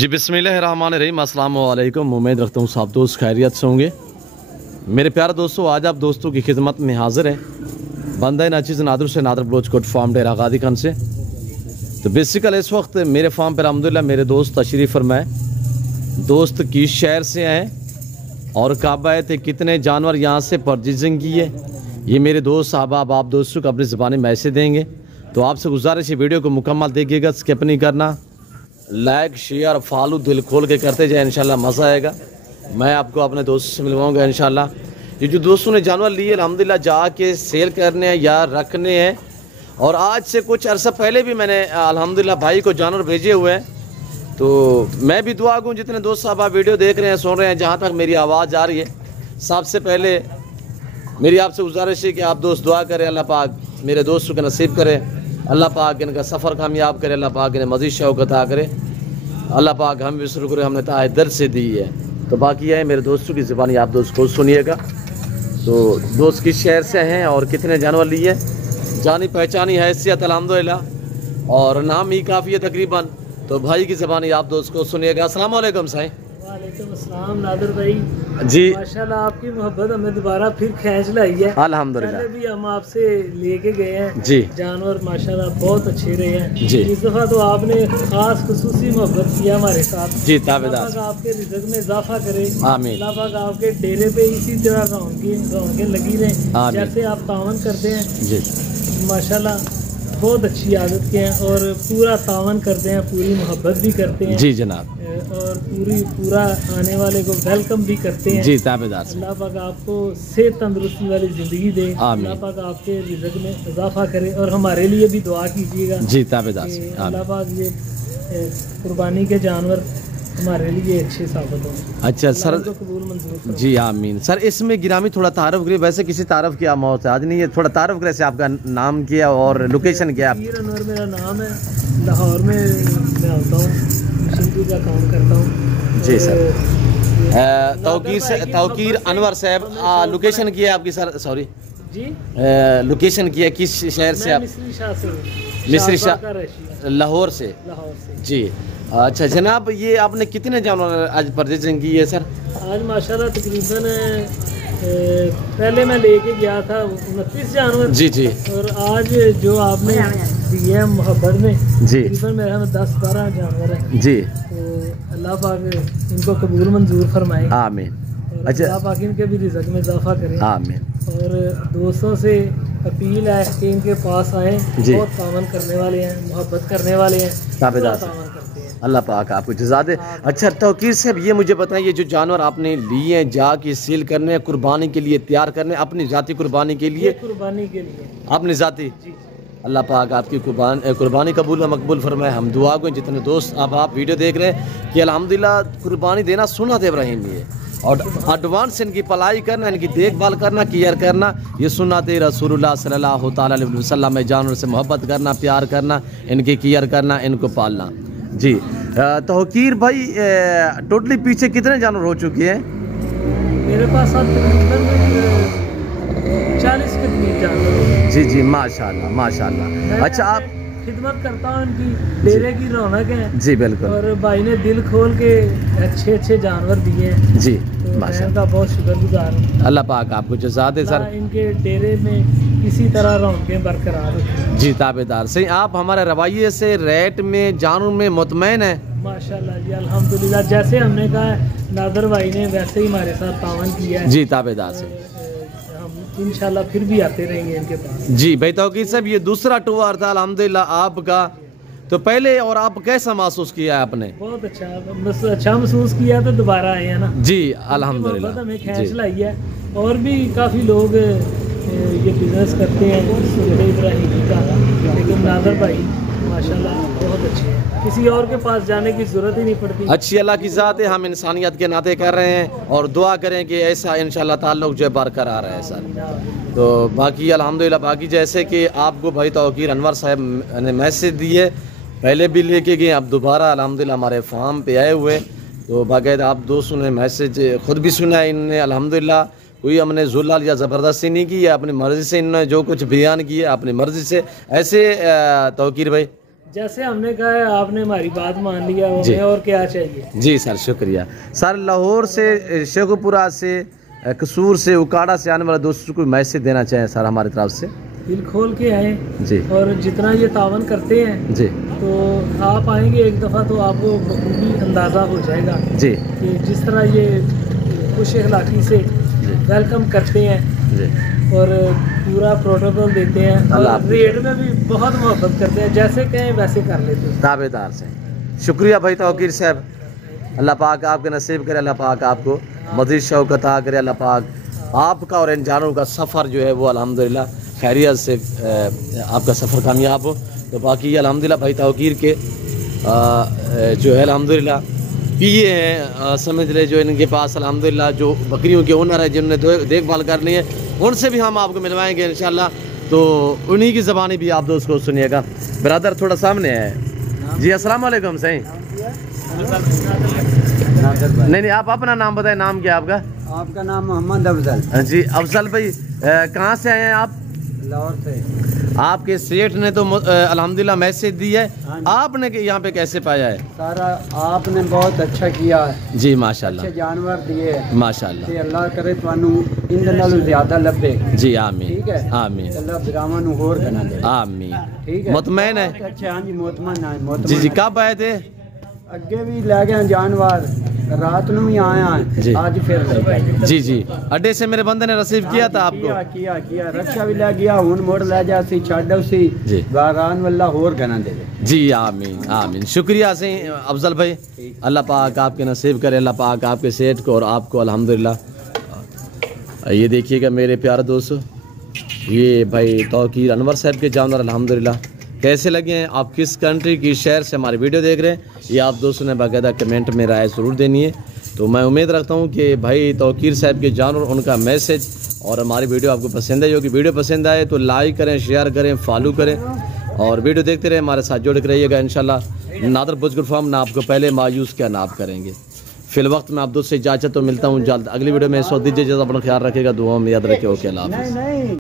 जी बिस्मिल्लाहिर्रहमानिर्रहीम, अस्सलाम वालेकुम। उम्मीद रखता हूँ सब दोस्त खैरियत से होंगे। मेरे प्यारे दोस्तों, आज आप दोस्तों की खिदमत में हाज़िर है बंदा नाचीज़ नादर से नादर बलोच कोट फार्म डेरा गादी खान से। तो बेसिकल इस वक्त मेरे फार्म पर अल्हम्दुलिल्लाह मेरे दोस्त तशरीफ़ फरमाए। दोस्त किस शहर से आए और कब आए थे, कितने जानवर यहाँ से परचेजिंग की है, ये मेरे दोस्त साहब आप दोस्तों को अपनी ज़बानी मैसेज देंगे। तो आपसे गुजारिश है वीडियो को मुकम्मल देखिएगा, स्किप नहीं करना। लाइक शेयर फॉलो दिल खोल के करते जाए, इंशाल्लाह मज़ा आएगा। मैं आपको अपने दोस्तों से मिलवाऊंगा इंशाल्लाह। ये जो दोस्तों ने जानवर लिए अल्हम्दुलिल्लाह जाके सेल करने हैं या रखने हैं, और आज से कुछ अर्सा पहले भी मैंने अल्हम्दुलिल्लाह भाई को जानवर भेजे हुए हैं। तो मैं भी दुआ दूँ जितने दोस्त साहब आप वीडियो देख रहे हैं, सुन रहे हैं, जहाँ तक मेरी आवाज़ आ रही है, सबसे पहले मेरी आपसे गुजारिश है कि आप दोस्त दुआ करें, अल्लाह पाक मेरे दोस्तों के नसीब करे, अल्लाह पाक इनका सफ़र कामयाब करे, अल्लाह पाक इन्हें मज़ीद शौक़त अता करे, अल्लाह पाक हम भी शुक्र करे हमने ताए दर्द से दी है। तो बाकी है मेरे दोस्तों की ज़बानी आप दोस्त खुद सुनिएगा। तो दोस्त किस शहर से हैं और कितने जानवर लिए, जानी पहचानी हैसियत अल्हम्दुलिल्लाह और नाम ही काफ़ी है तकरीबन। तो भाई की ज़बानी आप दोस्त को सुनिएगा। अस्सलाम वालेकुम साईं। वालेकुम अस्सलाम नादर भाई जी, माशाल्लाह आपकी मोहब्बत हमें दोबारा फिर खींच लाई है। अल्हम्दुलिल्लाह। पहले भी हम आपसे लेके गए हैं जी जानवर, माशाल्लाह बहुत अच्छे रहे हैं जी। इस दफ़ा तो आपने खास खुसूसी मोहब्बत किया हमारे साथ। जी ताबेदार, अल्लाह पाक आपके रिज़्क़ में इजाफा करे, आमीन। अल्लाह पाक आपके डेरे पे इसी तरह रौनकें लगी रहें आमीन। जैसे आप तावन करते हैं। जी माशाल्लाह बहुत अच्छी आदत के हैं और पूरा तावन करते हैं, पूरी मोहब्बत भी करते हैं जी जनाब, और पूरा आने वाले को वेलकम भी करते हैं। जी ताबेदार। अल्लाह पाक आपको सेहत तंदुरुस्ती वाली ज़िंदगी दे, आमीन। अल्लाह पाक आपके रिज़्क़ में इजाफा करे और हमारे लिए भी दुआ कीजिएगा जी ताबेदार, कि आमीन। अल्लाह पाक ये कुर्बानी के जानवर हमारे लिए अच्छे साबित हों। अच्छा सर, अल्लाह को कबूल मंजूर फरमाए। जी आमीन। सर इसमें गिरामी थोड़ा तारफ़ करिए, वैसे किसी तारफ़ की मोहताज नहीं है, थोड़ा तारफ़ करें से आपका नाम क्या और लोकेशन क्या है? तौकीर अनवर मेरा नाम है, लाहौर में मैं होता हूँ, सिंधु का काम करता हूँ। जी सर। तौकीर तौकीर अनवर साहब, लोकेशन की है आपकी सर? सॉरी जी, लोकेशन की है, किस शहर से आप? मिस्री शाह से हूँ। मिस्री शाहबाग शाह, का रशिया, लाहौर से। लाहौर से। जी अच्छा जनाब, ये आपने कितने जानवर आज परचेजिंग की है सर? आज माशाल्लाह तकरीबन पहले मैं लेके गया था 29 जानवर। जी जी और आज जो आपने दिए हैं मोहब्बत में, जी तकरीबन मेरे में 10-12 जानवर हैं। जी, तो अल्लाह पाक इनको कबूल मंजूर फरमाए, आमीन। और अच्छा, अल्लाह पाक इनके भी रिज़्क़ में इजाफा करे। आमीन। और दोस्तों से अपील है कि इनके पास आएँ, जी। बहुत तावन करने वाले हैं, मोहब्बत करने वाले हैं, ताबेदार पूरा तावन करते हैं। अल्लाह पाक आपको जज़ा दे। अच्छा तौकीर साहब, ये मुझे बताएं, ये जो जानवर आपने लिए हैं जाके सील करने, कुर्बानी के लिए तैयार करने, अपनी ज़ाती कुर्बानी के ये लिए, कुर्बानी के लिए अपनी ज़ाती, जी। अल्लाह पाक आपकी कुर्बानी कबूल व मकबूल फरमाए। हम दुआ को जितने दोस्त अब आप वीडियो देख रहे हैं कि अल्हम्दुलिल्लाह कुर्बानी देना सुन्नत इब्राहीम है, और एडवांस इनकी पलाई करना, इनकी देखभाल करना, केयर करना, ये सुन्नत रसूलुल्लाह सल्लल्लाहु तआला अलैहि वसल्लम में जानवर से मोहब्बत करना, प्यार करना, इनकी केयर करना, इनको पालना। जी तौकीर भाई, टोटली पीछे कितने जानवर हो चुके हैं? मेरे पास अब तकरीबन 40 के करीब जानवर हैं। जी जी माशाल्लाह माशाल्लाह। मैं अच्छा आप, खिदमत करता हूँ इनकी, डेरे की रौनक है। जी बिल्कुल, और भाई ने दिल खोल के अच्छे जानवर दिए हैं, जी तो मैं माशाल्लाह। उनका बहुत शुक्रगुजार हूँ। अल्लाह पाक आपको जज़ा दे सर। अल्लाह इनके डेरे में इसी तरह रौनकें बरकरार रखें। जी ताबेदार। सही, आप हमारे रवैये से रेट में जानवर में मुतमैन है? माशाल्लाह जी, अल्हम्दुलिल्लाह। जैसे हमने कहा है नादर भाई ने, वैसे ही हमारे साथ तावन किया है। जी ताबेदार से। हम इंशाल्लाह फिर भी आते रहेंगे इनके पास। जी भाई तौकीर साहब, ये दूसरा टूर था अल्हम्दुलिल्लाह आपका, तो पहले और आप कैसा महसूस किया है आपने? बहुत अच्छा, बस अच्छा महसूस किया तो दोबारा आए हैं ना जी मोहब्बत अल्हम्दुलिल्लाह। हमें खींच जी लाई है। और भी काफ़ी लोग ये बिजनेस करते हैं सुहेल इब्राहिमी का, लेकिन नादर भाई माशाल्लाह बहुत अच्छे हैं, किसी और के पास जाने की ज़रूरत ही नहीं पड़ती। अच्छी अल्लाह की ज़ात है, हम इंसानियत के नाते कर रहे हैं और दुआ करें कि ऐसा इंशाल्लाह ताल्लुक़ जो है बरकरार है सर। तो बाकी अल्हम्दुलिल्लाह, बाकी जैसे कि आपको भाई तौकीर अनवर साहब ने मैसेज दिए, पहले भी लेके गए, अब दोबारा अल्हम्दुलिल्लाह हमारे फार्म पे आए हुए, तो बाकायदा आप दोस्तों ने मैसेज खुद भी सुना है इनने, अल्हम्दुलिल्लाह कोई हमने जुल्लाल या ज़बरदस्ती नहीं की है, अपनी मर्ज़ी से इन्होंने जो कुछ बयान किया अपनी मर्ज़ी से। ऐसे तौकीर भाई जैसे हमने कहा है आपने हमारी बात मान लिया, जी। हमें और क्या चाहिए। जी सर शुक्रिया सर। लाहौर से, शेखुपुरा से, कसूर से, उकाड़ा से आने वाले दोस्तों को मैसेज देना चाहें सर हमारी तरफ से। दिल खोल के आए जी और जितना ये तावन करते हैं जी तो आप आएंगे एक दफ़ा तो आपको बखूबी अंदाज़ा हो जाएगा जी कि जिस तरह ये खुश अखलाकी से वेलकम करते हैं जी और पूरा प्रोटोकॉल देते हैं अल्लाह और रेट में भी बहुत मोहब्बत करते हैं, जैसे कहें वैसे कर लेते हैं। ताबेदार से शुक्रिया भाई तौकीर साहब। अल्लाह पाक आपके नसीब करे, अल्लाह पाक आपको मज़ीद शौक़ अता करे, अल्लाह पाक आपका और इन जानों का सफ़र जो है वो अल्हम्दुलिल्लाह खैरियत से आपका सफ़र कामयाब हो। तो बाकी अल्हम्दुलिल्लाह भाई तौकीर के जो है अल्हम्दुलिल्लाह पिए हैं, समझ ले, जो इनके पास अल्हम्दुलिल्लाह जो बकरियों के ओनर है जिन्होंने देखभाल करनी है, उनसे भी हम आपको मिलवाएंगे इंशाल्लाह। तो उन्हीं की ज़बानी भी आप दोस्त को सुनिएगा। ब्रदर थोड़ा सामने है जी। अस्सलाम वालेकुम सही। नहीं आप अपना नाम बताएं, नाम क्या आपका? आपका नाम मोहम्मद अफजल जी अफजल भाई, कहाँ से आए हैं आप? लाहौर से। आपके सेठ ने तो अल्हम्दुलिल्लाह मैसेज दी है, आपने यहाँ पे कैसे पाया है? सारा आपने बहुत अच्छा किया है जी माशाल्लाह, अच्छे जानवर दिए माशाल्लाह। ते अल्लाह करे तुहानू इंदे नालों ज्यादा लब्बे। जी आमीन, ठीक है आमीन, अल्लाह बिरावां नू होर कना दे। आमीन। ठीक है मुतमैन है? बहुत अच्छे, हाँ जी मुतमन है, जी मुतमन जी। है। कब आए थे? अगे भी ले गए जानवर, रात नू भी आया जी। है, आज फिर ले गए। जी जी, अड्डे से मेरे बंदे ने रिसीव किया था आपको? किया रक्षा भी ले गया, हुन मोड़ ले जा सी छाड़ सी जी। बारान वल्ला होर कना दे। जी आमीन, आमीन। शुक्रिया से अफजल भाई, अल्लाह पाक आपके नसीब करे, अल्लाह पाक आपके सेठ को और आपको अल्हम्दुलिल्लाह। ये देखिएगा मेरे प्यारे दोस्तों, ये भाई तौकीर अनवर साहब के जानवर अल्हम्दुलिल्लाह कैसे लगे हैं। आप किस कंट्री की शहर से हमारी वीडियो देख रहे हैं, ये आप दोस्तों ने बाकायदा कमेंट में राय ज़रूर देनी है। तो मैं उम्मीद रखता हूँ कि भाई तौकीर साहब के जानवर, उनका मैसेज और हमारी वीडियो आपको पसंद है। जो कि वीडियो पसंद आए तो लाइक करें, शेयर करें, फॉलो करें और वीडियो देखते रहें, हमारे साथ जुड़ के रहिएगा। इंशाल्लाह नादर बुजुर्ग फार्म ना आपको पहले मायूस क्या नाप करेंगे। फिल वक्त मैं आप दोस्त से इजाज़त तो मिलता हूँ जल्द अगली वीडियो में। सो दीजिए, अपना ख्याल रखेगा, दुआओं में याद रखे। ओके अल्लाह हाफ़िज़।